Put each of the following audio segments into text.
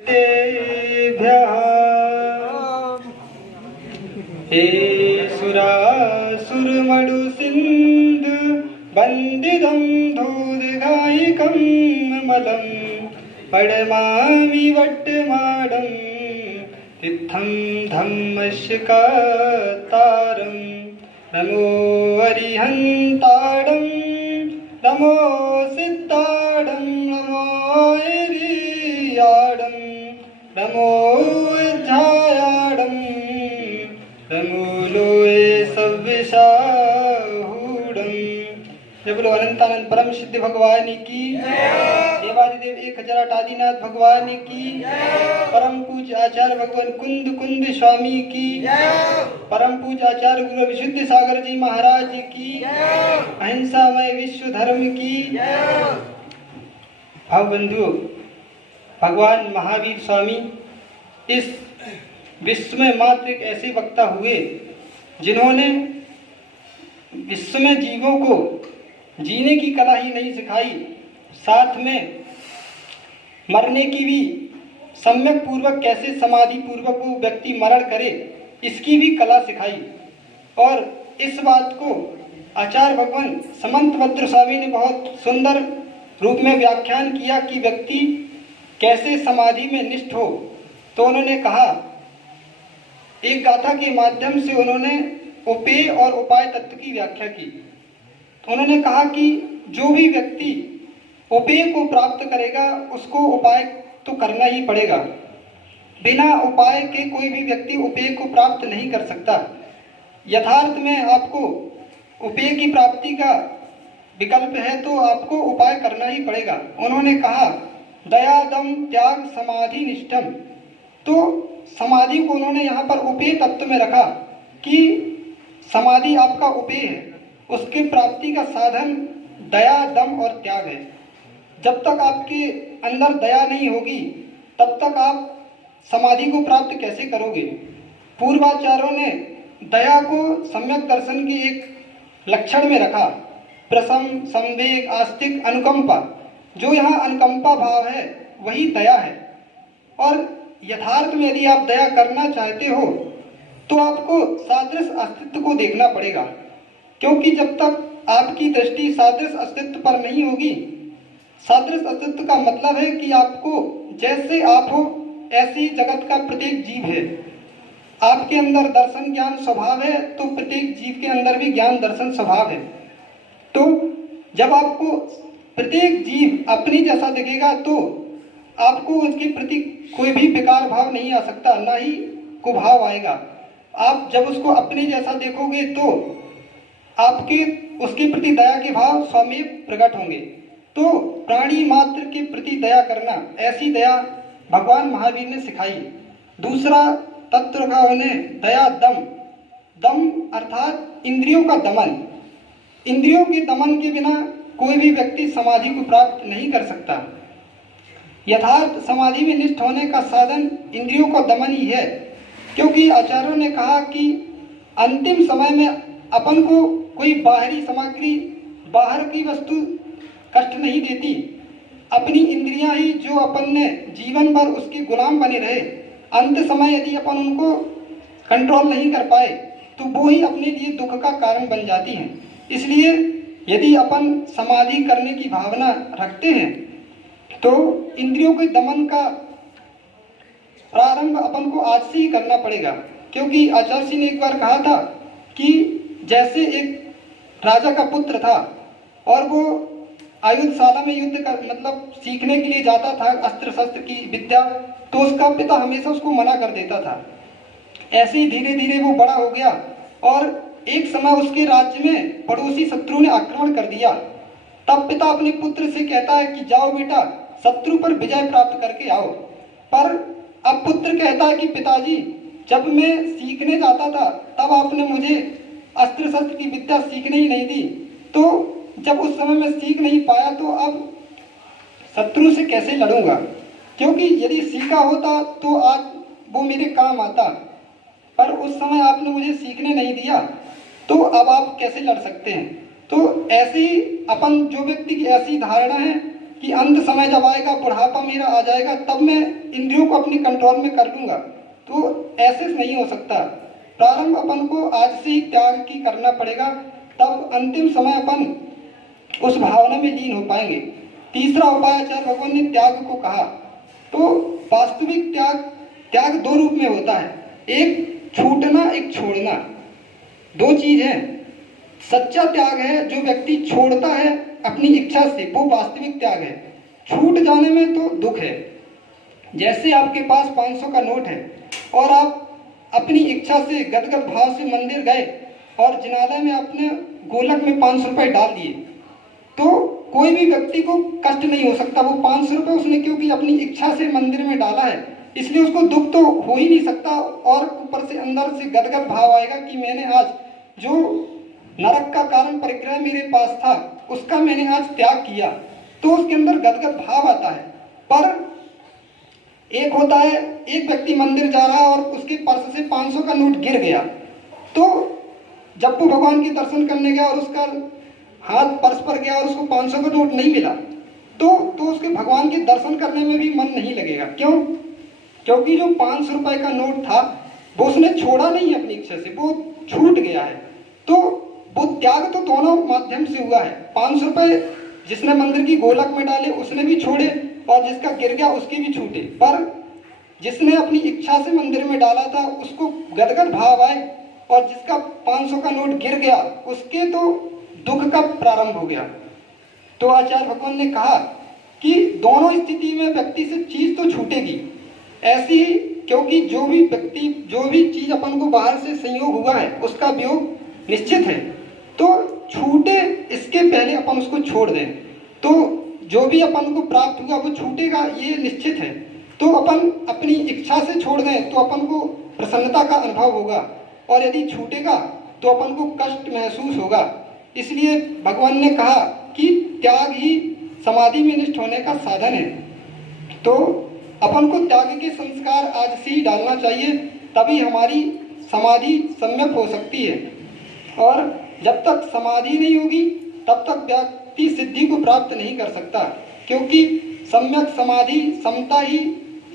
तेभ्यः हे सुरासुरमडुसिन्धु वन्दितं धूर्गायिकं मलं पडमामि वट्टमाडं तित्थं धम्मस्य कातारं नमो अरिहन्ताडं नमो सिद्धाडं नमो एरियाडं नमो झायाडं नमो लोये सव्यसाहूडं। जय बोलो अनंतानंद परम सिद्ध भगवान की, देवादिदेव 1008 आदिनाथ भगवान की, परम पूज्य आचार्य भगवान कुंद कुंद स्वामी की, परम पूज्य आचार्य गुरु विशुद्ध सागर जी महाराज की, अहिंसामय विश्व धर्म की। भाव बंधुओं, भगवान महावीर स्वामी इस विश्व में मात्र एक ऐसे वक्ता हुए जिन्होंने विश्व में जीवों को जीने की कला ही नहीं सिखाई, साथ में मरने की भी सम्यक पूर्वक कैसे समाधि पूर्वक वो व्यक्ति मरण करे इसकी भी कला सिखाई। और इस बात को आचार्य भगवान समंतभद्र स्वामी ने बहुत सुंदर रूप में व्याख्यान किया कि व्यक्ति कैसे समाधि में निष्ठ हो। तो उन्होंने कहा, एक गाथा के माध्यम से उन्होंने उपेय और उपाय तत्व की व्याख्या की। तो उन्होंने कहा कि जो भी व्यक्ति उपेय को प्राप्त करेगा उसको उपाय तो करना ही पड़ेगा। बिना उपाय के कोई भी व्यक्ति उपेय को प्राप्त नहीं कर सकता। यथार्थ में आपको उपेय की प्राप्ति का विकल्प है तो आपको उपाय करना ही पड़ेगा। उन्होंने कहा दया दम त्याग समाधि निष्ठम। तो समाधि को उन्होंने यहाँ पर उपेय तत्व में रखा कि समाधि आपका उपेय है, उसकी प्राप्ति का साधन दया दम और त्याग है। जब तक आपके अंदर दया नहीं होगी तब तक आप समाधि को प्राप्त कैसे करोगे। पूर्वाचार्यों ने दया को सम्यक दर्शन के एक लक्षण में रखा, प्रसम संवेग आस्तिक अनुकंपा। जो यहाँ अनुकंपा भाव है वही दया है। और यथार्थ में यदि आप दया करना चाहते हो तो आपको सादृश अस्तित्व को देखना पड़ेगा, क्योंकि जब तक आपकी दृष्टि सादृश अस्तित्व पर नहीं होगी, सादृश अस्तित्व का मतलब है कि आपको जैसे आप हो ऐसी जगत का प्रत्येक जीव है। आपके अंदर दर्शन ज्ञान स्वभाव है तो प्रत्येक जीव के अंदर भी ज्ञान दर्शन स्वभाव है। तो जब आपको प्रत्येक जीव अपनी जैसा दिखेगा तो आपको उसके प्रति कोई भी विकार भाव नहीं आ सकता, ना ही कुभाव आएगा। आप जब उसको अपने जैसा देखोगे तो आपके उसके प्रति दया के भाव स्वयं प्रकट होंगे। तो प्राणी मात्र के प्रति दया करना, ऐसी दया भगवान महावीर ने सिखाई। दूसरा तत्व रखा उन्हें दया दम। दम अर्थात इंद्रियों का दमन। इंद्रियों के दमन के बिना कोई भी व्यक्ति समाधि को प्राप्त नहीं कर सकता। यथार्थ समाधि में निष्ठ होने का साधन इंद्रियों का दमन ही है, क्योंकि आचार्यों ने कहा कि अंतिम समय में अपन को कोई बाहरी सामग्री, बाहर की वस्तु कष्ट नहीं देती। अपनी इंद्रियां ही जो अपन ने जीवन भर उसके गुलाम बने रहे, अंत समय यदि अपन उनको कंट्रोल नहीं कर पाए तो वो ही अपने लिए दुख का कारण बन जाती हैं। इसलिए यदि अपन समाधि करने की भावना रखते हैं तो इंद्रियों के दमन का प्रारंभ अपन को आज से ही करना पड़ेगा। क्योंकि आचार्य जी ने एक बार कहा था कि जैसे एक राजा का पुत्र था और वो आयुधशाला में युद्ध का मतलब सीखने के लिए जाता था, अस्त्र शस्त्र की विद्या, तो उसका पिता हमेशा उसको मना कर देता था। ऐसे ही धीरे धीरे वो बड़ा हो गया और एक समय उसके राज्य में पड़ोसी शत्रु ने आक्रमण कर दिया। तब पिता अपने पुत्र से कहता है कि जाओ बेटा, शत्रु पर विजय प्राप्त करके आओ। पर अब पुत्र कहता है कि पिताजी, जब मैं सीखने जाता था तब आपने मुझे अस्त्र शस्त्र की विद्या सीखने ही नहीं दी, तो जब उस समय मैं सीख नहीं पाया तो अब शत्रु से कैसे लड़ूंगा, क्योंकि यदि सीखा होता तो आज वो मेरे काम आता, पर उस समय आपने मुझे सीखने नहीं दिया, तो अब आप कैसे लड़ सकते हैं। तो ऐसी अपन जो व्यक्ति की ऐसी धारणा है कि अंत समय जब आएगा, बुढ़ापा मेरा आ जाएगा, तब मैं इंद्रियों को अपनी कंट्रोल में कर लूँगा, तो ऐसे नहीं हो सकता। प्रारंभ अपन को आज से ही त्याग की करना पड़ेगा, तब अंतिम समय अपन उस भावना में लीन हो पाएंगे। तीसरा उपाय आचार्य भगवान ने त्याग को कहा। तो वास्तविक त्याग दो रूप में होता है, एक छूटना, एक छोड़ना, दो चीज है। सच्चा त्याग है जो व्यक्ति छोड़ता है अपनी इच्छा से, वो वास्तविक त्याग है। छूट जाने में तो दुख है। जैसे आपके पास 500 का नोट है और आप अपनी इच्छा से गदगद भाव से मंदिर गए और जिनालय में अपने गोलक में 500 रुपए डाल दिए, तो कोई भी व्यक्ति को कष्ट नहीं हो सकता। वो 500 रुपए उसने क्योंकि अपनी इच्छा से मंदिर में डाला है, इसलिए उसको दुख तो हो ही नहीं सकता, और ऊपर से अंदर से गदगद भाव आएगा कि मैंने आज जो नरक का कारण परिग्रह मेरे पास था उसका मैंने आज त्याग किया, तो उसके अंदर गदगद भाव आता है। पर एक होता है, एक व्यक्ति मंदिर जा रहा है और उसके पर्स से 500 का नोट गिर गया, तो जब वो भगवान के दर्शन करने गया और उसका हाथ पर्स पर गया और उसको 500 का नोट नहीं मिला, तो उसके भगवान के दर्शन करने में भी मन नहीं लगेगा। क्यों? क्योंकि जो 500 रुपए का नोट था वो उसने छोड़ा नहीं है अपनी इच्छा से, वो छूट गया है। तो वो त्याग तो दोनों माध्यम से हुआ है। 500 रुपए जिसने मंदिर की गोलक में डाले उसने भी छोड़े, और जिसका गिर गया उसके भी छूटे। पर जिसने अपनी इच्छा से मंदिर में डाला था उसको गदगद भाव आए, और जिसका 500 का नोट गिर गया उसके तो दुख का प्रारंभ हो गया। तो आचार्य भगवान ने कहा कि दोनों स्थिति में व्यक्ति से चीज तो छूटेगी। ऐसी ही, क्योंकि जो भी चीज अपन को बाहर से संयोग हुआ है उसका वियोग निश्चित है, तो छूटे इसके पहले अपन उसको छोड़ दें, तो जो भी अपन को प्राप्त हुआ वो छूटेगा, ये निश्चित है। तो अपन अपनी इच्छा से छोड़ दें तो अपन को प्रसन्नता का अनुभव होगा, और यदि छूटेगा तो अपन को कष्ट महसूस होगा। इसलिए भगवान ने कहा कि त्याग ही समाधि में निष्ठ होने का साधन है। तो अपन को त्याग के संस्कार आज से ही डालना चाहिए, तभी हमारी समाधि सम्यक हो सकती है। और जब तक समाधि नहीं होगी तब तक व्यक्ति सिद्धि को प्राप्त नहीं कर सकता, क्योंकि सम्यक समाधि समता ही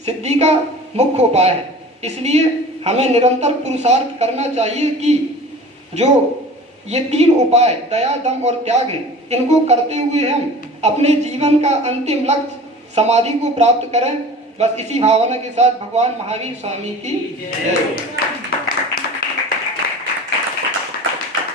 सिद्धि का मुख्य उपाय है। इसलिए हमें निरंतर पुरुषार्थ करना चाहिए कि जो ये तीन उपाय दया, दम और त्याग हैं, इनको करते हुए हम अपने जीवन का अंतिम लक्ष्य समाधि को प्राप्त करें। बस इसी भावना के साथ भगवान महावीर स्वामी की जय।